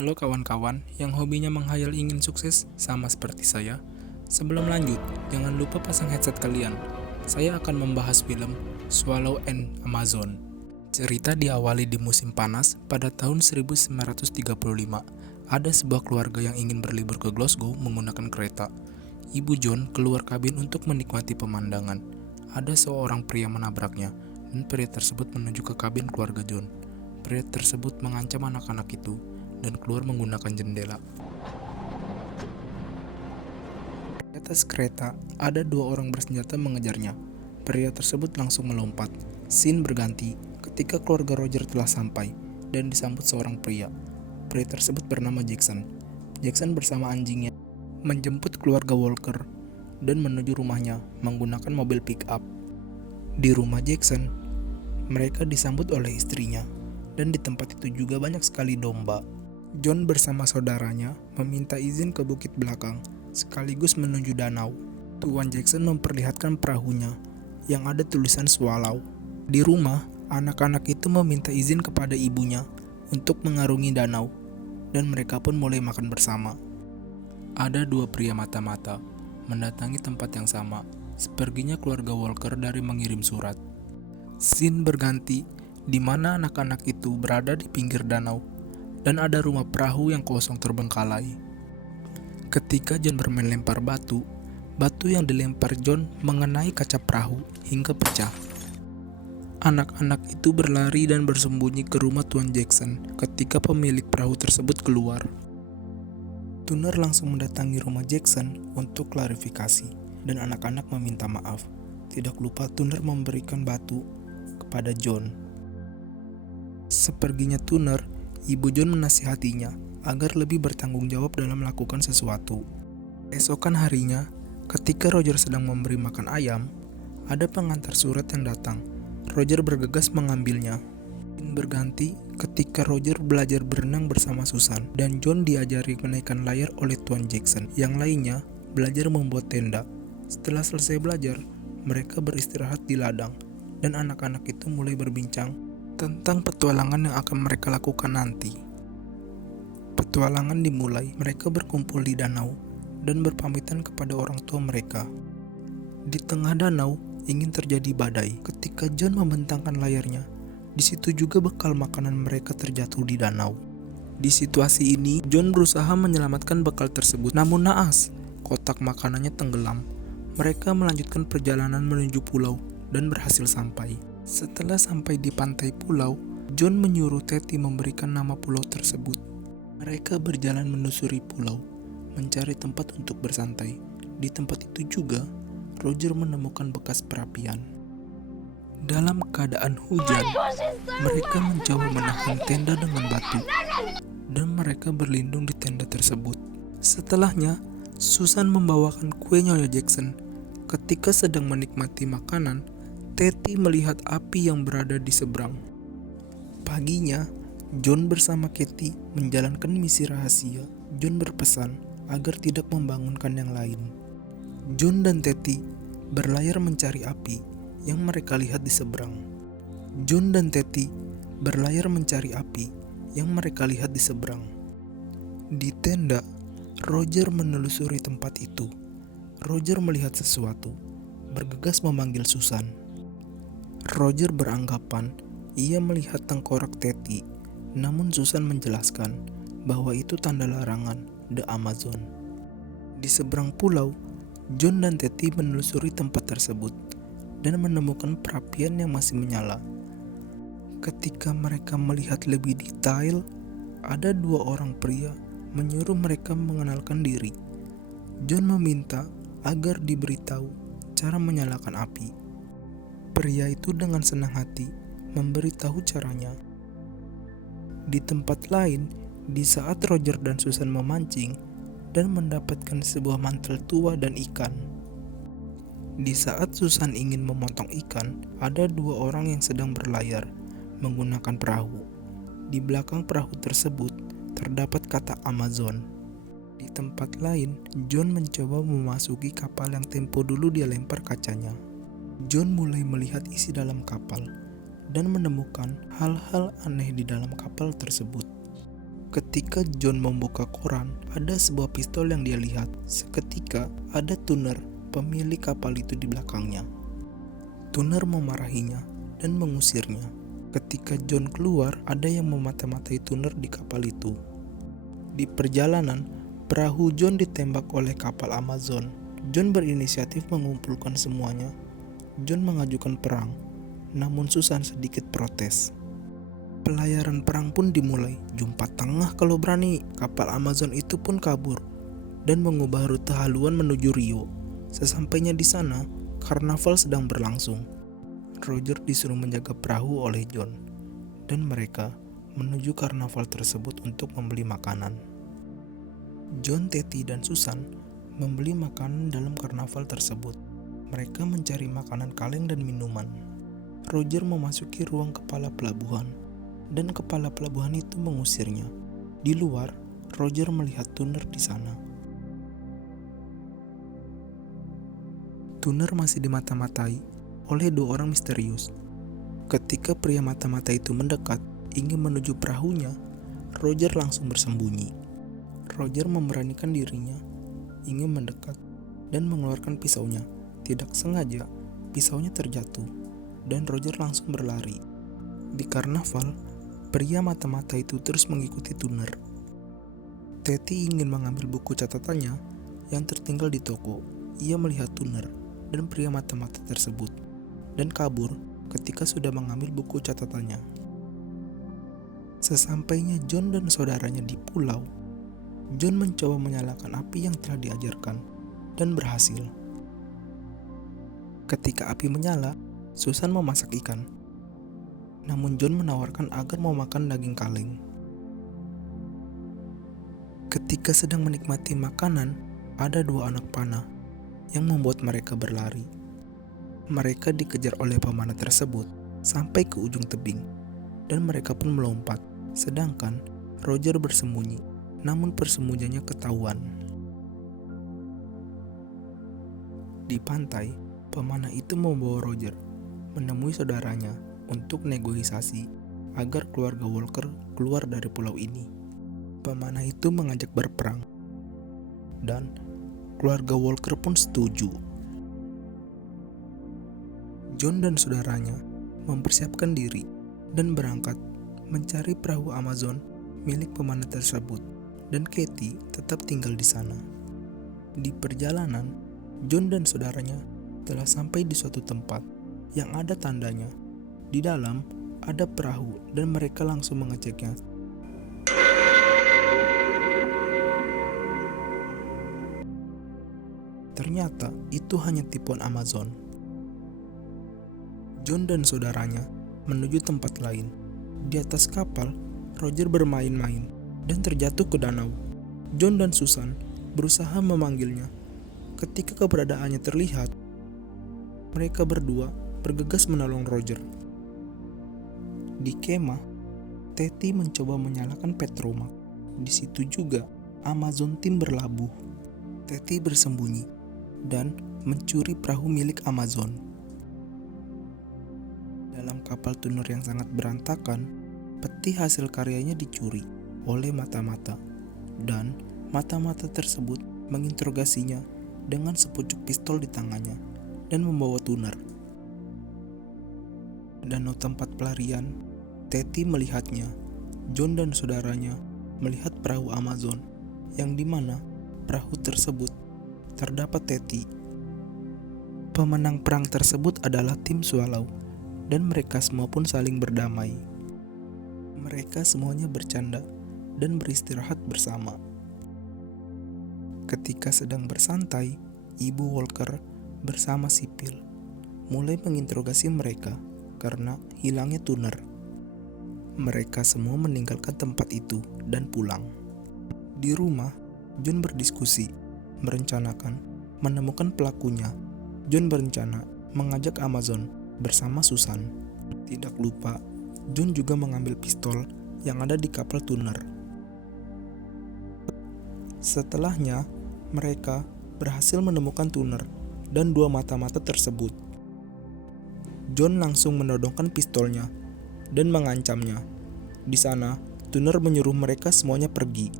Halo kawan-kawan yang hobinya menghayal ingin sukses sama seperti saya. Sebelum lanjut, jangan lupa pasang headset kalian. Saya akan membahas film Swallow and Amazon. Cerita diawali di musim panas pada tahun 1935. Ada sebuah keluarga yang ingin berlibur ke Glasgow menggunakan kereta. Ibu John keluar kabin untuk menikmati pemandangan. Ada seorang pria menabraknya, dan pria tersebut menuju ke kabin keluarga John. Pria tersebut mengancam anak-anak itu dan keluar menggunakan jendela. Di atas kereta, ada dua orang bersenjata mengejarnya. Pria tersebut langsung melompat. Scene berganti ketika keluarga Roger telah sampai dan disambut seorang pria. Pria tersebut bernama Jackson. Jackson bersama anjingnya menjemput keluarga Walker dan menuju rumahnya menggunakan mobil pick-up. Di rumah Jackson, mereka disambut oleh istrinya, dan di tempat itu juga banyak sekali domba. John bersama saudaranya meminta izin ke bukit belakang, sekaligus menuju danau. Tuan Jackson memperlihatkan perahunya yang ada tulisan Swallow. Di rumah, anak-anak itu meminta izin kepada ibunya untuk mengarungi danau, dan mereka pun mulai makan bersama. Ada dua pria mata-mata mendatangi tempat yang sama, seperginya keluarga Walker dari mengirim surat. Scene berganti di mana anak-anak itu berada di pinggir danau, dan ada rumah perahu yang kosong terbengkalai. Ketika John bermain lempar batu, batu yang dilempar John mengenai kaca perahu hingga pecah. Anak-anak itu berlari dan bersembunyi ke rumah Tuan Jackson ketika pemilik perahu tersebut keluar. Tuner langsung mendatangi rumah Jackson untuk klarifikasi, dan anak-anak meminta maaf. Tidak lupa Tuner memberikan batu kepada John. Seperginya Tuner, Ibu John menasihatinya agar lebih bertanggung jawab dalam melakukan sesuatu. Esokan harinya, ketika Roger sedang memberi makan ayam, ada pengantar surat yang datang. Roger bergegas mengambilnya. Berganti ketika Roger belajar berenang bersama Susan, dan John diajari menaikkan layar oleh Tuan Jackson. Yang lainnya belajar membuat tenda. Setelah selesai belajar, mereka beristirahat di ladang, dan anak-anak itu mulai berbincang tentang petualangan yang akan mereka lakukan nanti. Petualangan dimulai, mereka berkumpul di danau dan berpamitan kepada orang tua mereka. Di tengah danau ingin terjadi badai. Ketika John membentangkan layarnya, di situ juga bekal makanan mereka terjatuh di danau. Di situasi ini, John berusaha menyelamatkan bekal tersebut, namun naas, kotak makanannya tenggelam. Mereka melanjutkan perjalanan menuju pulau dan berhasil sampai. Setelah sampai di pantai pulau, John menyuruh Teddy memberikan nama pulau tersebut. Mereka berjalan menyusuri pulau, mencari tempat untuk bersantai. Di tempat itu juga, Roger menemukan bekas perapian. Dalam keadaan hujan, mereka mencoba menahan tenda dengan batu, dan mereka berlindung di tenda tersebut. Setelahnya, Susan membawakan kue Nyonya Jackson. Ketika sedang menikmati makanan, Teddy melihat api yang berada di seberang. Paginya, John bersama Katie menjalankan misi rahasia. John berpesan agar tidak membangunkan yang lain. John dan Teddy berlayar mencari api yang mereka lihat di seberang. John dan Teddy berlayar mencari api yang mereka lihat di seberang. Di tenda, Roger menelusuri tempat itu. Roger melihat sesuatu, bergegas memanggil Susan. Roger beranggapan ia melihat tengkorak Teddy, namun Susan menjelaskan bahwa itu tanda larangan The Amazon. Di seberang pulau, John dan Teddy menelusuri tempat tersebut dan menemukan perapian yang masih menyala. Ketika mereka melihat lebih detail, ada dua orang pria menyuruh mereka mengenalkan diri. John meminta agar diberitahu cara menyalakan api. Pria itu dengan senang hati memberitahu caranya. Di tempat lain, di saat Roger dan Susan memancing dan mendapatkan sebuah mantel tua dan ikan. Di saat Susan ingin memotong ikan, ada dua orang yang sedang berlayar menggunakan perahu. Di belakang perahu tersebut terdapat kata Amazon. Di tempat lain, John mencoba memasuki kapal yang tempo dulu dia lempar kacanya. John mulai melihat isi dalam kapal dan menemukan hal-hal aneh di dalam kapal tersebut. Ketika John membuka koran, ada sebuah pistol yang dia lihat. Seketika ada Tuner, pemilik kapal itu di belakangnya. Tuner memarahinya dan mengusirnya. Ketika John keluar, ada yang memata-matai Tuner di kapal itu. Di perjalanan, perahu John ditembak oleh kapal Amazon. John berinisiatif mengumpulkan semuanya. John mengajukan perang, namun Susan sedikit protes. Pelayaran perang pun dimulai. Jumpa tengah kalau berani. Kapal Amazon itu pun kabur dan mengubah rute haluan menuju Rio. Sesampainya di sana, karnaval sedang berlangsung. Roger disuruh menjaga perahu oleh John, dan mereka menuju karnaval tersebut untuk membeli makanan. John, Teti, dan Susan membeli makanan dalam karnaval tersebut. Mereka mencari makanan kaleng dan minuman. Roger memasuki ruang kepala pelabuhan, dan kepala pelabuhan itu mengusirnya. Di luar, Roger melihat Tuner di sana. Tuner masih dimata-matai oleh dua orang misterius. Ketika pria mata-mata itu mendekat, ingin menuju perahunya, Roger langsung bersembunyi. Roger memberanikan dirinya, ingin mendekat, dan mengeluarkan pisaunya. Tidak sengaja, pisaunya terjatuh, dan Roger langsung berlari. Di karnaval, pria mata-mata itu terus mengikuti Tuner. Teti ingin mengambil buku catatannya yang tertinggal di toko. Ia melihat Tuner dan pria mata-mata tersebut, dan kabur ketika sudah mengambil buku catatannya. Sesampainya John dan saudaranya di pulau, John mencoba menyalakan api yang telah diajarkan, dan berhasil. Ketika api menyala, Susan memasak ikan. Namun John menawarkan agar mau makan daging kaleng. Ketika sedang menikmati makanan, ada dua anak panah yang membuat mereka berlari. Mereka dikejar oleh pemanah tersebut sampai ke ujung tebing, dan mereka pun melompat. Sedangkan Roger bersembunyi, namun persembunyiannya ketahuan. Di pantai, pemanah itu membawa Roger menemui saudaranya untuk negosiasi agar keluarga Walker keluar dari pulau ini. Pemanah itu mengajak berperang, dan keluarga Walker pun setuju. John dan saudaranya mempersiapkan diri dan berangkat mencari perahu Amazon milik pemanah tersebut, dan Katie tetap tinggal di sana. Di perjalanan, John dan saudaranya telah sampai di suatu tempat yang ada tandanya. Di dalam ada perahu dan mereka langsung mengeceknya. Ternyata itu hanya tipuan Amazon. John dan saudaranya menuju tempat lain. Di atas kapal, Roger bermain-main dan terjatuh ke danau. John dan Susan berusaha memanggilnya. Ketika keberadaannya terlihat, mereka berdua bergegas menolong Roger. Di kemah, Teti mencoba menyalakan petromak. Di situ juga Amazon Team berlabuh. Teti bersembunyi dan mencuri perahu milik Amazon. Dalam kapal Tuner yang sangat berantakan, peti hasil karyanya dicuri oleh mata-mata, dan mata-mata tersebut menginterogasinya dengan sepucuk pistol di tangannya dan membawa Tuner. Danau tempat pelarian, Teti melihatnya. John dan saudaranya melihat perahu Amazon, yang dimana perahu tersebut terdapat Teti. Pemenang perang tersebut adalah tim Swallow, dan mereka semua pun saling berdamai. Mereka semuanya bercanda dan beristirahat bersama. Ketika sedang bersantai, Ibu Walker bersama sipil mulai menginterogasi mereka karena hilangnya Tuner. Mereka semua meninggalkan tempat itu dan pulang. Di rumah, John berdiskusi, merencanakan menemukan pelakunya. John berencana mengajak Amazon bersama Susan. Tidak lupa, John juga mengambil pistol yang ada di kapal Tuner. Setelahnya, mereka berhasil menemukan Tuner dan dua mata-mata tersebut. John langsung menodongkan pistolnya dan mengancamnya. Di sana, Tuner menyuruh mereka semuanya pergi.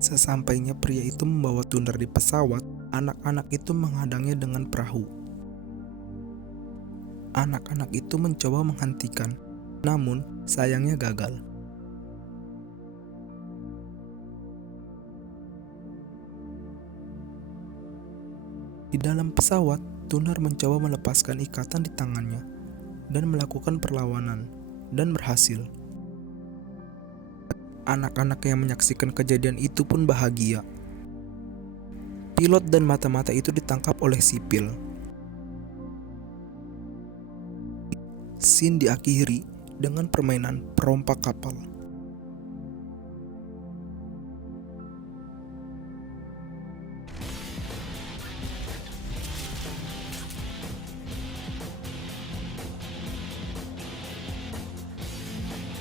Sesampainya pria itu membawa Tuner di pesawat, anak-anak itu menghadangnya dengan perahu. Anak-anak itu mencoba menghentikan, namun sayangnya gagal. Di dalam pesawat, Tuner mencoba melepaskan ikatan di tangannya dan melakukan perlawanan, dan berhasil. Anak-anak yang menyaksikan kejadian itu pun bahagia. Pilot dan mata-mata itu ditangkap oleh sipil. Scene diakhiri dengan permainan perompak kapal.